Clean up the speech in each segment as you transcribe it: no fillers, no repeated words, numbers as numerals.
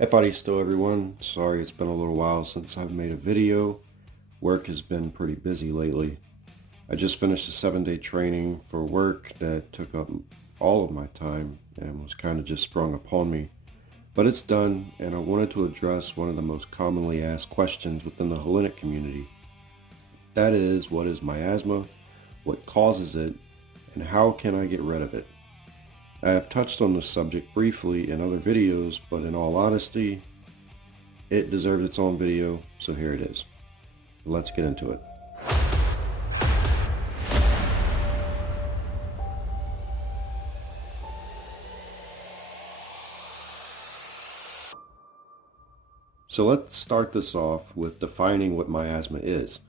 Eparisto everyone, sorry it's been a little while since I've made a video. Work has been pretty busy lately. I just finished a 7-day training for work that took up all of my time and was kind of just sprung upon me. But it's done, and I wanted to address one of the most commonly asked questions within the Hellenic community. That is, what is miasma, what causes it, and how can I get rid of it? I have touched on this subject briefly in other videos, but in all honesty, it deserves its own video, so here it is. Let's get into it. So let's start this off with defining what miasma is.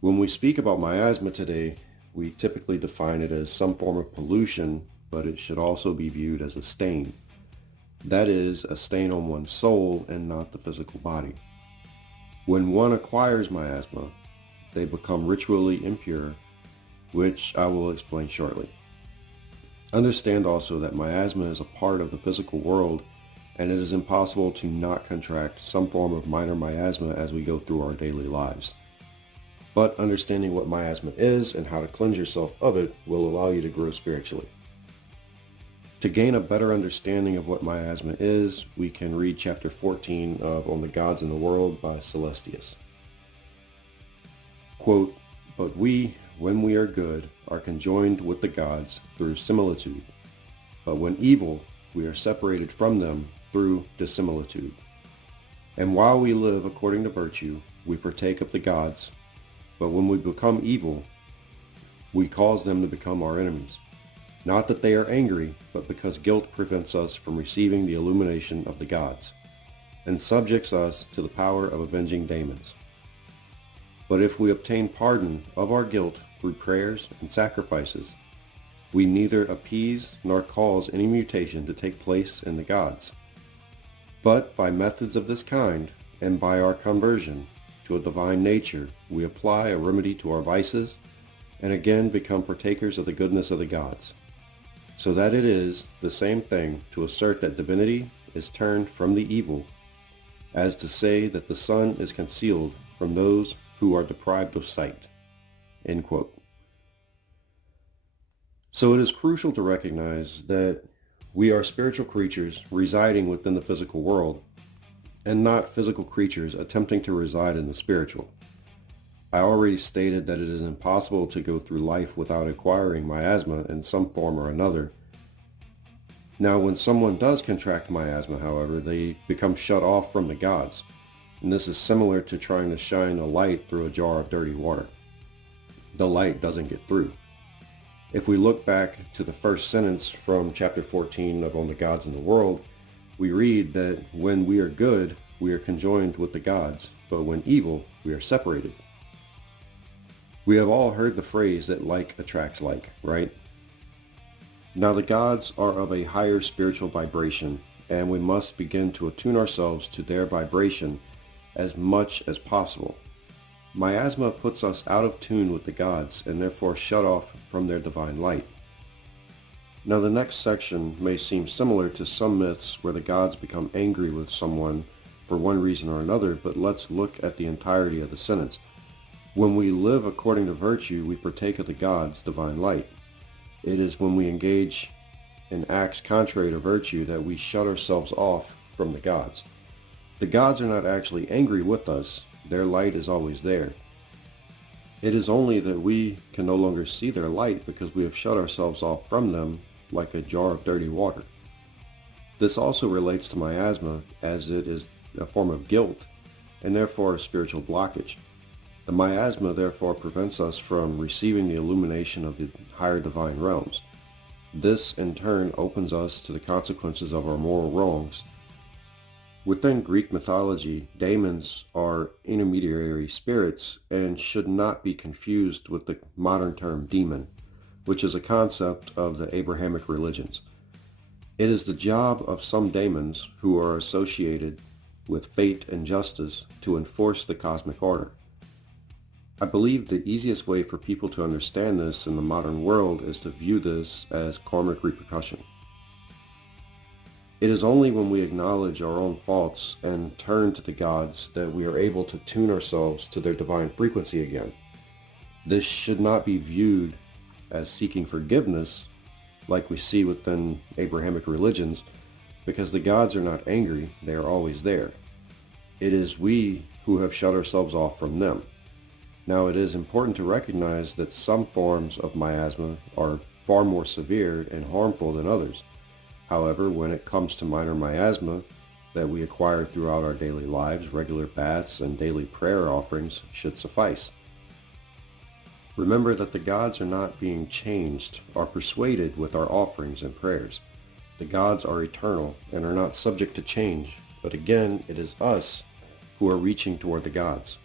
When we speak about miasma today, we typically define it as some form of pollution, but it should also be viewed as a stain. That is, a stain on one's soul and not the physical body. When one acquires miasma, they become ritually impure, which I will explain shortly. Understand also that miasma is a part of the physical world, and it is impossible to not contract some form of minor miasma as we go through our daily lives. But understanding what miasma is and how to cleanse yourself of it will allow you to grow spiritually. To gain a better understanding of what miasma is, we can read chapter 14 of On the Gods in the World by Celestius. Quote, "But we, when we are good, are conjoined with the gods through similitude. But when evil, we are separated from them through dissimilitude. And while we live according to virtue, we partake of the gods. But when we become evil, we cause them to become our enemies. Not that they are angry, but because guilt prevents us from receiving the illumination of the gods, and subjects us to the power of avenging Damons. But if we obtain pardon of our guilt through prayers and sacrifices, we neither appease nor cause any mutation to take place in the gods. But by methods of this kind, and by our conversion to a divine nature, we apply a remedy to our vices, and again become partakers of the goodness of the gods. So that it is the same thing to assert that divinity is turned from the evil, as to say that the sun is concealed from those who are deprived of sight." End quote. So it is crucial to recognize that we are spiritual creatures residing within the physical world, and not physical creatures attempting to reside in the spiritual. I already stated that it is impossible to go through life without acquiring miasma in some form or another. Now, when someone does contract miasma, however, they become shut off from the gods, and this is similar to trying to shine a light through a jar of dirty water. The light doesn't get through. If we look back to the first sentence from chapter 14 of On the Gods in the World, we read that when we are good, we are conjoined with the gods, but when evil, we are separated. We have all heard the phrase that like attracts like, right? Now the gods are of a higher spiritual vibration, and we must begin to attune ourselves to their vibration as much as possible. Miasma puts us out of tune with the gods and therefore shut off from their divine light. Now the next section may seem similar to some myths where the gods become angry with someone for one reason or another, but let's look at the entirety of the sentence. When we live according to virtue, we partake of the gods' divine light. It is when we engage in acts contrary to virtue that we shut ourselves off from the gods. The gods are not actually angry with us. Their light is always there. It is only that we can no longer see their light because we have shut ourselves off from them like a jar of dirty water. This also relates to miasma, as it is a form of guilt and therefore a spiritual blockage. The miasma therefore prevents us from receiving the illumination of the higher divine realms. This in turn opens us to the consequences of our moral wrongs. Within Greek mythology, Damons are intermediary spirits and should not be confused with the modern term demon, which is a concept of the Abrahamic religions. It is the job of some daemons who are associated with fate and justice to enforce the cosmic order. I believe the easiest way for people to understand this in the modern world is to view this as karmic repercussion. It is only when we acknowledge our own faults and turn to the gods that we are able to tune ourselves to their divine frequency again. This should not be viewed as seeking forgiveness like we see within Abrahamic religions, because the gods are not angry, they are always there. It is we who have shut ourselves off from them. Now, it is important to recognize that some forms of miasma are far more severe and harmful than others. However, when it comes to minor miasma that we acquire throughout our daily lives, regular baths and daily prayer offerings should suffice. Remember that the gods are not being changed or persuaded with our offerings and prayers. The gods are eternal and are not subject to change, but again, it is us who are reaching toward the gods.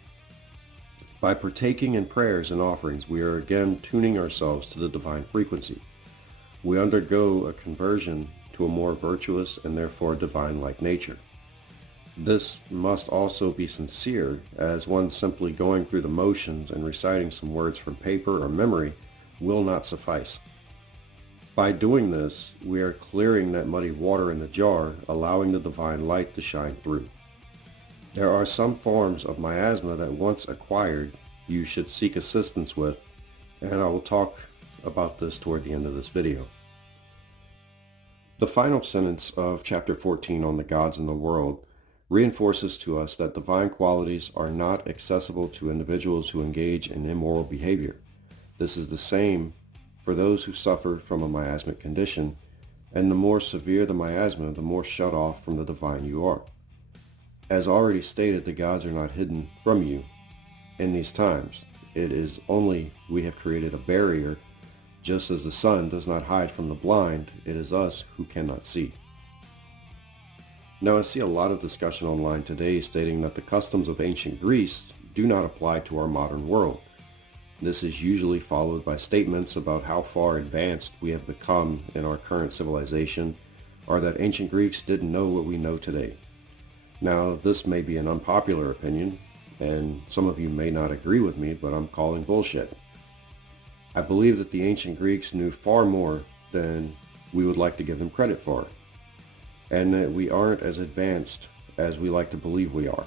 By partaking in prayers and offerings, we are again tuning ourselves to the divine frequency. We undergo a conversion to a more virtuous and therefore divine-like nature. This must also be sincere, as one simply going through the motions and reciting some words from paper or memory will not suffice. By doing this, we are clearing that muddy water in the jar, allowing the divine light to shine through. There are some forms of miasma that once acquired, you should seek assistance with, and I will talk about this toward the end of this video. The final sentence of chapter 14 on the gods in the world reinforces to us that divine qualities are not accessible to individuals who engage in immoral behavior. This is the same for those who suffer from a miasmic condition, and the more severe the miasma, the more shut off from the divine you are. As already stated, the gods are not hidden from you in these times. It is only we have created a barrier. Just as the sun does not hide from the blind, it is us who cannot see. Now, I see a lot of discussion online today stating that the customs of ancient Greece do not apply to our modern world. This is usually followed by statements about how far advanced we have become in our current civilization, or that ancient Greeks didn't know what we know today. Now, this may be an unpopular opinion, and some of you may not agree with me, but I'm calling bullshit. I believe that the ancient Greeks knew far more than we would like to give them credit for, and that we aren't as advanced as we like to believe we are.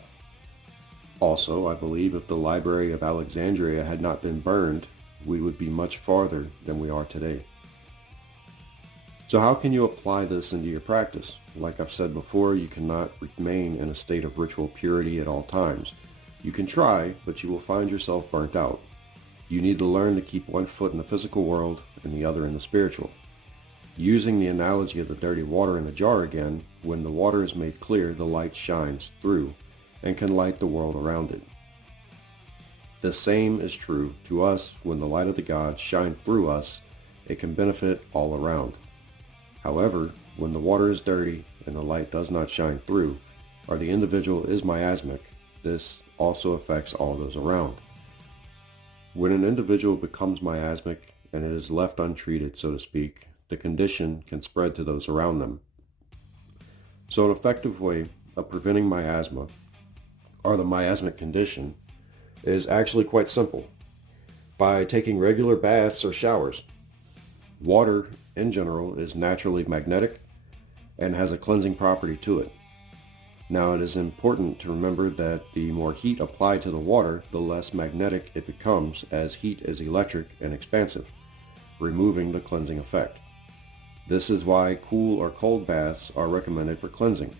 Also, I believe if the Library of Alexandria had not been burned, we would be much farther than we are today. So how can you apply this into your practice? Like I've said before, you cannot remain in a state of ritual purity at all times. You can try, but you will find yourself burnt out. You need to learn to keep one foot in the physical world and the other in the spiritual. Using the analogy of the dirty water in a jar again, when the water is made clear, the light shines through and can light the world around it. The same is true to us. When the light of the gods shines through us, it can benefit all around. However, when the water is dirty and the light does not shine through, or the individual is miasmic, this also affects all those around. When an individual becomes miasmic and it is left untreated, so to speak, the condition can spread to those around them. So an effective way of preventing miasma, or the miasmic condition, is actually quite simple. By taking regular baths or showers. Water, in general, is naturally magnetic and has a cleansing property to it. Now, it is important to remember that the more heat applied to the water, the less magnetic it becomes, as heat is electric and expansive, removing the cleansing effect. This is why cool or cold baths are recommended for cleansing.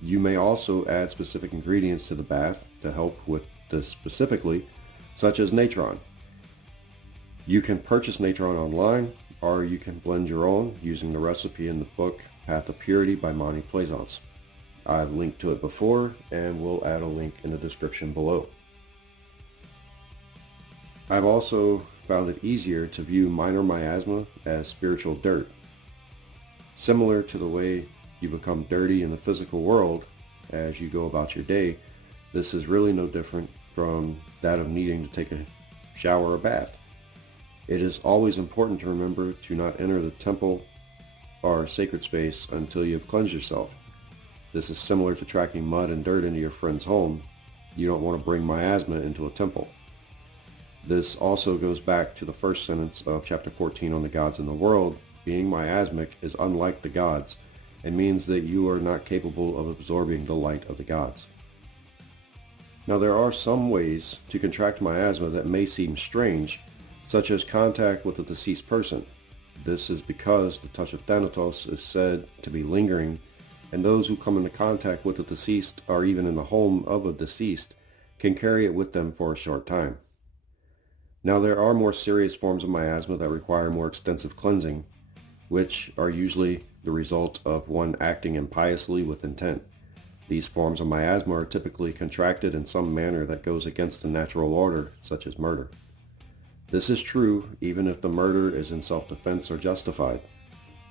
You may also add specific ingredients to the bath to help with this specifically, such as natron. You can purchase natron online, or you can blend your own using the recipe in the book Path of Purity by Monty Plaisance. I've linked to it before, and will add a link in the description below. I've also found it easier to view minor miasma as spiritual dirt. Similar to the way you become dirty in the physical world as you go about your day, this is really no different from that of needing to take a shower or bath. It is always important to remember to not enter the temple or sacred space until you have cleansed yourself. This is similar to tracking mud and dirt into your friend's home. You don't want to bring miasma into a temple. This also goes back to the first sentence of chapter 14 on the gods in the world. Being miasmic is unlike the gods, and means that you are not capable of absorbing the light of the gods. Now there are some ways to contract miasma that may seem strange, such as contact with a deceased person. This is because the touch of Thanatos is said to be lingering, and those who come into contact with the deceased or even in the home of a deceased can carry it with them for a short time. Now there are more serious forms of miasma that require more extensive cleansing, which are usually the result of one acting impiously with intent. These forms of miasma are typically contracted in some manner that goes against the natural order, such as murder. This is true even if the murder is in self-defense or justified.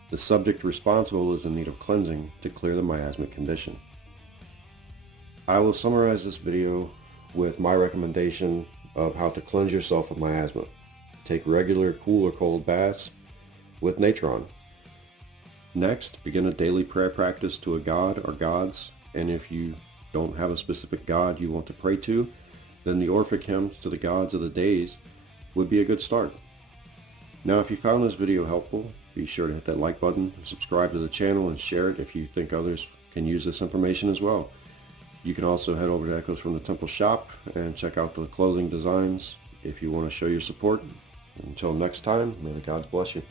The subject responsible is in need of cleansing to clear the miasmic condition. I will summarize this video with my recommendation of how to cleanse yourself of miasma. Take regular cool or cold baths with natron. Next, begin a daily prayer practice to a god or gods, and if you don't have a specific god you want to pray to, then the Orphic hymns to the gods of the days would be a good start. Now if you found this video helpful, be sure to hit that like button, subscribe to the channel, and share it if you think others can use this information as well. You can also head over to Echoes from the Temple shop and check out the clothing designs if you want to show your support. Until next time, may the gods bless you.